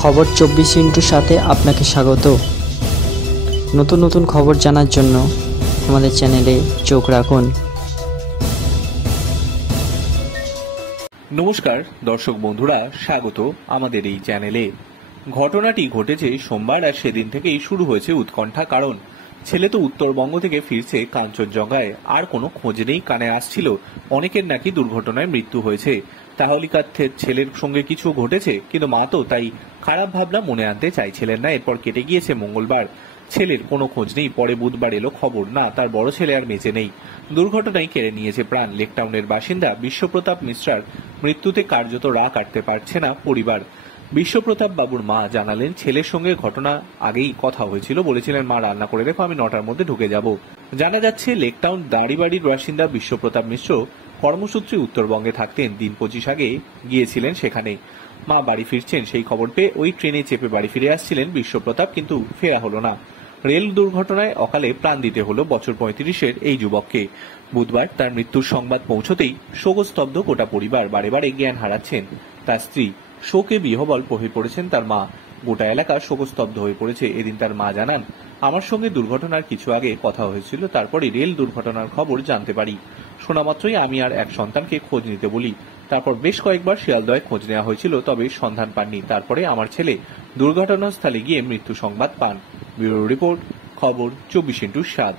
খবর 24 সাথে আপনাকে স্বাগত। নতুন নতুন খবর জানার জন্য আমাদের চ্যানেলে চোখ রাখুন। নমস্কার দর্শক বন্ধুরা, স্বাগত আমাদের এই চ্যানেলে। ঘটনাটি ঘটেছে সোমবার, আর সেদিন থেকেই শুরু হয়েছে উৎকণ্ঠা। কারণ ছেলে তো উত্তরবঙ্গ থেকে ফিরছে কাঞ্চনজঙ্ঘায়, আর কোনো খোঁজ নেই। কানে আসছিল অনেকের নাকি দুর্ঘটনায় মৃত্যু হয়েছে। তাহলে ছেলের সঙ্গে কিছু ঘটেছে, কিন্তু মা তো তাই খারাপ ভাবনা মনে আনতে চাইছিলেন না। এরপর কেটে গিয়েছে মঙ্গলবার, ছেলের কোনো খোঁজ নেই। পরে বুধবার এলো খবর, না তার বড় ছেলে আর বেঁচে নেই। দুর্ঘটনায় কেড়ে নিয়েছে প্রাণ। লেকটাউনের বাসিন্দা বিশ্বপ্রতাপ মিশ্রার মৃত্যুতে কার্যত রাগ কাটতে পারছে না পরিবার। বিশ্বপ্রতাপ বাবুর মা জানালেন, ছেলের সঙ্গে ঘটনা আগেই কথা হয়েছিল। বলেছিলেন, মা রান্না করে রেখো, আমি 9টার মধ্যে ঢুকে যাব। জানা যাচ্ছে, লেকটাউন দাঁড়িবাড়ির বাসিন্দা বিশ্বপ্রতাপ মিশ্র কর্মসূত্রে উত্তরবঙ্গে থাকতেন। দিন 25 আগে গিয়েছিলেন সেখানে। মা বাড়ি ফিরছেন সেই খবর পেয়ে ওই ট্রেনে চেপে বাড়ি ফিরে আসছিলেন বিশ্বপ্রতাপ, কিন্তু ফেরা হলো না। রেল দুর্ঘটনায় অকালে প্রাণ দিতে হলো বছর 35-এর এই যুবককে। বুধবার তার মৃত্যুর সংবাদ পৌঁছতেই শোকস্তব্ধ গোটা পরিবার। বারে বারে জ্ঞান হারাচ্ছেন তার স্ত্রী, শোকে বিহ্বল হয়ে পড়েছেন তার মা। গোটা এলাকা শোকস্তব্ধ হয়ে পড়েছে। এদিন তার মা জানান, আমার সঙ্গে দুর্ঘটনার কিছু আগে কথা হয়েছিল, তারপরে রেল দুর্ঘটনার খবর জানতে পারি। শোনা মাত্রই আমি আর এক সন্তানকে খোঁজ নিতে বলি। তারপর বেশ কয়েকবার শিয়ালদহে খোঁজ নেওয়া হয়েছিল, তবে সন্ধান পাননি। তারপরে আমার ছেলে দুর্ঘটনাস্থলে গিয়ে মৃত্যু সংবাদ পান। ব্যুরো রিপোর্ট, খবর 24x7।